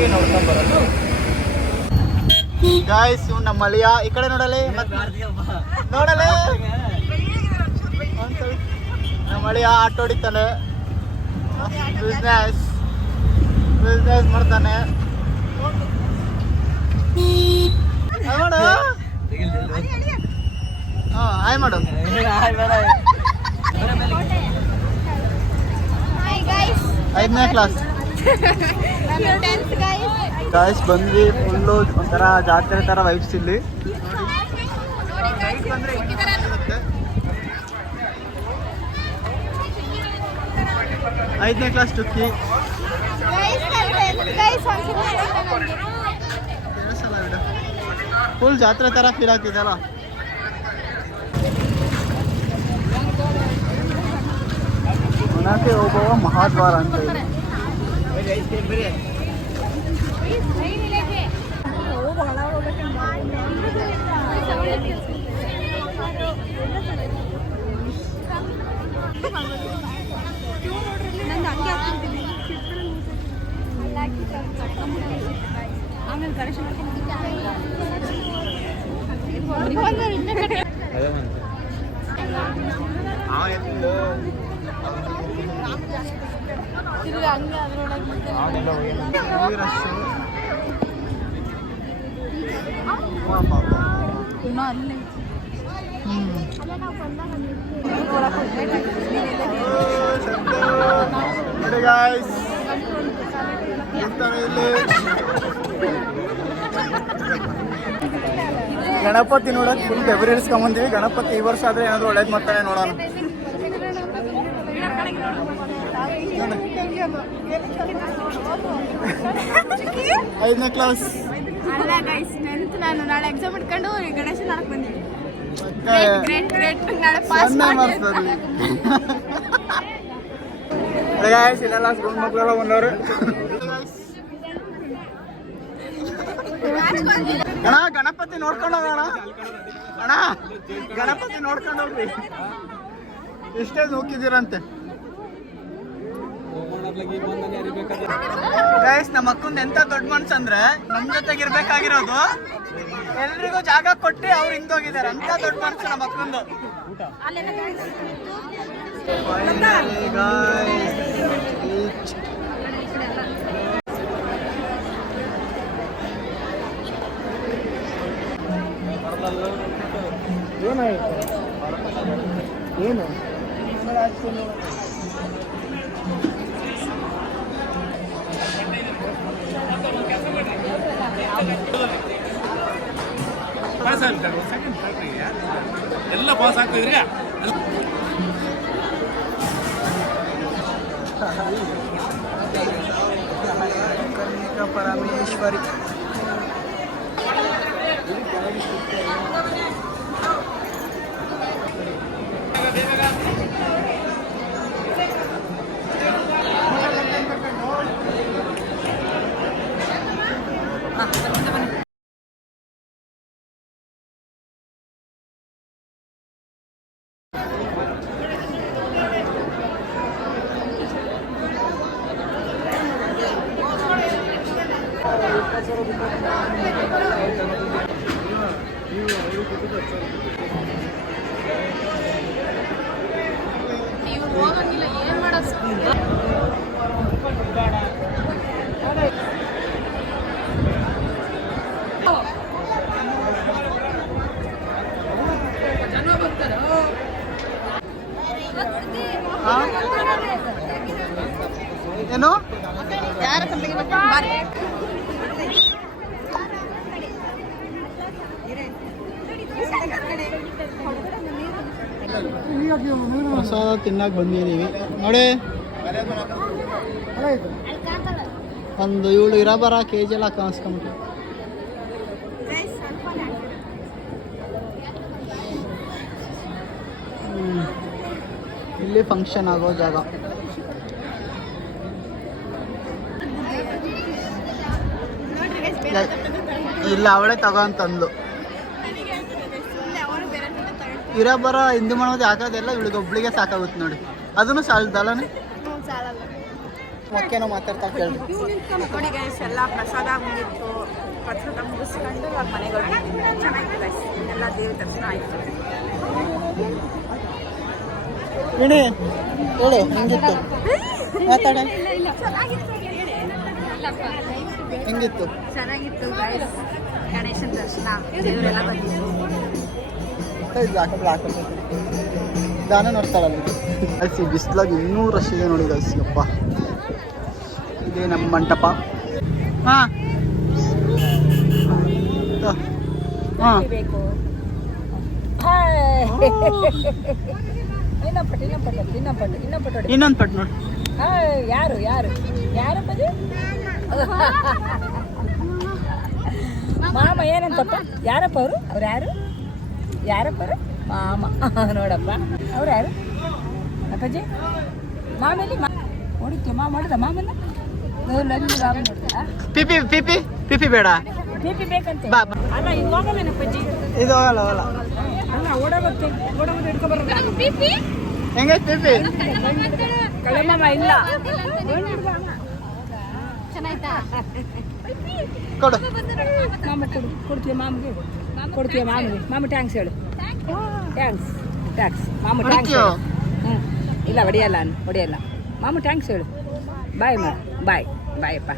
ಹೋಗಿ ನೋಡ್ಕೊಂಡ್ ಬರೋದು. ಗಾಯ್ಸ್ ನಮ್ಮ ಅಳಿಯ ಈ ಕಡೆ ನೋಡಲೇ ನೋಡಲೇ ನಮ್ಮ ಅಳಿಯ ಆಟೋ ಹೊಡಿತಾನೆ, ಬಿಸ್ನೆಸ್ ಮಾಡ್ತಾನೆ. ಮಾಡು ಹಾಯ್ ಮಾಡು. 5ನೇ ಕ್ಲಾಸ್ ಗಾಯ್ಸ್ ಬಂದ್ವಿ. ಫುಲ್ಲು ಒಂಥರ ಜಾತ್ರೆ ಥರ ವೈಬ್ಸ್ ಇಲ್ಲಿ. 5ನೇ ಕ್ಲಾಸ್ ಟುಕ್ಕಿ ಫುಲ್ ಜಾತ್ರೆ ಥರ ಫೀಲ್ ಆಗ್ತಿದೆಯಲ್ಲ. ಒಣಕ್ಕೆ ಹೋಗುವ ಮಹಾದ್ವಾರ ಅಂತ ಇದೆ. ಗಣಪತಿ ನೋಡಕ್ ಫುಲ್ ಬೆವರಿ ಇಳಿಸ್ಕೊಂಬಂದಿವಿ. ಗಣಪತಿ ಈ ವರ್ಷ ಆದ್ರೆ ಏನಾದ್ರು ಒಳ್ಳೇದು ಮಾಡ್ತಾನೆ ನೋಡೋಣ. 5ನೇ ಕ್ಲಾಸ್ ಅಲ್ಲ ಗೈಸ್ 10th ನಾನು ನಾಳೆ ಎಕ್ಸಾಮ್ ಇಟ್ಕೊಂಡು ಗಣೇಶ ನಾಳಕ್ ಬಂದಿದ್ದೀನಿ. ಗ್ರೇಟ್ ನಾಳೆ ಪಾಸ್ ಮಾಡ್ತೀನಿ. ಗೈಸ್ ಇಲ್ಲೆಲ್ಲ ಸ್ಕೂಲ್ ಮಕ್ಕಳೆಲ್ಲ ಬಂದವರು. ಅಣ್ಣ ಗಣಪತಿ ನೋಡ್ಕೊಂಡು ಹೋಗೋಣ. ಅಣ್ಣ ಗಣಪತಿ ನೋಡ್ಕೊಂಡು ಹೋಗ್ರಿ. ಎಷ್ಟೇ ನೋಕಿದ್ದೀರಂತೆ ಗೈಸ್. ನಮ್ಮ ಅಕ್ಕಂದು ಎಂತ ದೊಡ್ಡ ಮನ್ಸು ಅಂದ್ರೆ ನಮ್ ಜೊತೆಗೆ ಇರ್ಬೇಕಾಗಿರೋದು ಎಲ್ರಿಗೂ ಜಾಗ ಕೊಟ್ಟು ಅವ್ರು ಹಿಂದೋಗಿದ್ದಾರೆ. ಅಂತ ದೊಡ್ಡ ಮನ್ಸು ನಮ್ಮ ಅಕ್ಕಂದು. ಏನು ಎಲ್ಲ ಪಾಸ್ ಆಗ್ತಿದ್ರಿ. ಪರಮೇಶ್ವರಿ ಏನು ಪ್ರಸಾದ ತಿನ್ನಕ್ಕೆ ಬಂದಿದ್ದೀವಿ ನೋಡಿ. ಒಂದು 7 ಇರಬರ KG ಎಲ್ಲ ಕಾಣಿಸ್ಕೊಂಬಿಟ್ಟು. ಇಲ್ಲಿ ಫಂಕ್ಷನ್ ಆಗೋ ಜಾಗ. ಇಲ್ಲ ಅವಳೇ ತಗೊಂತಂದ್ಲು. ಇರಬರ ಹಿಂದೂ ಮಾಡೋದು ಹಾಕೋದೆಲ್ಲ ಇವಳಿಗೆ ಒಬ್ಳಿಗೆ ಸಾಕಾಗುತ್ತೆ ನೋಡಿ. ಅದನ್ನು ಸಾಲದಲ್ಲನೇ ಓಕೆನೋ ಮಾತಾಡ್ತಾ ಕೇಳಿ. ನೋಡಿ ಗೈಸ್ ಎಲ್ಲ ಪ್ರಸಾದ ಮುಗಿತ್ತು. ಪ್ರಸಾದ ಮುಗಿಸ್ಕೊಂಡು ಇವಾಗ ಮನೆಗೆ ಹೋಗ್ತೀವಿ. ಚೆನ್ನಾಗಿತ್ತು ಗೈಸ್, ಎಲ್ಲ ದೇವ್ರ ದರ್ಶನ ಆಯಿತು. ವಿಣಿ ಹೇಳು ಹೆಂಗಿತ್ತು ಮಾತಾಡ. ಹೆಂಗಿತ್ತು? ಚೆನ್ನಾಗಿತ್ತು ಗೈಸ್, ಗಣೇಶನ ದರ್ಶನ ದೇವರೆಲ್ಲ ಬಂದಿತ್ತು. ದಾನ ನೋಡ್ತಾಳಲ್ಲ ಈ ಬಿಸ್ಲಾಗಿ ಇನ್ನೂ ರಶ್ ಇದೆ ನೋಡಿ ಗೈಸ್. ಯಪ್ಪ ಇದೇ ನಮ್ಮ ಮಂಟಪ. ಹಾಂ ಹಾಂ ಇನ್ನೊಂದು ಪಟ್ಟು ನೋಡಿ. ಯಾರು ಯಾರು ಯಾರಪ್ಪದು ಮಾಮ ಏನಂತಪ್ಪ? ಯಾರಪ್ಪ ಅವರು? ಅವ್ರು ಯಾರು? ಯಾರಪ್ಪ ಅವರು? ಮಾಮ ನೋಡಪ್ಪ. ಅವ್ರು ಯಾರು ಅಪ್ಪಾಜಿ? ಮಾಮೇಲಿ ಹೊಡಿತೀಯ ಮಾಮ ಹೊಡೆದ ಮಾಮನ ಪಿಪಿ ಪಿಪಿ ಪಿಪಿ ಬೇಡ, ಪಿಪಿ ಬೇಕಂತೆ. ಬಾ ಅಲ್ಲ ಇದು ಹೋಗಲ್ಲೇನಪ್ಪಾಜಿ? ಇದು ಹೋಗಲ್ಲ ಹೋಗಲ್ಲ. ಅಲ್ಲ ಓಡೋಗುತ್ತೆ ಓಡೋದು ಹಿಡ್ಕೊಬಾರ್ದು. ಹೆಂಗೆ ಪಿಪಿ? ಕಳೆಮಾಮ ಇಲ್ಲ. ಕೊಡು ಮಾಮ ಕೊಡು. ಕೊಡ್ತೀಯ ಮಾಮಗೆ? ಕೊಡ್ತೀಯ ಮಾಮಗೆ? ಮಾಮ ಟ್ಯಾಂಕ್ಸ್ ಹೇಳು. ಟ್ಯಾಂಕ್ಸ್ ಟ್ಯಾಂಕ್ಸ್ ಮಾಮ ಟ್ಯಾಂಕ್ಸ್ ಹೇಳು. ಹ್ಞೂ ಇಲ್ಲ ಹೊಡಿಯಲ್ಲ ನಾನು ಹೊಡಿಯಲ್ಲ. ಮಾಮ ಟ್ಯಾಂಕ್ಸ್ ಹೇಳು. ಬಾಯ್ ಮಾ ಬಾಯ್ ಬಾಯಪ್ಪ.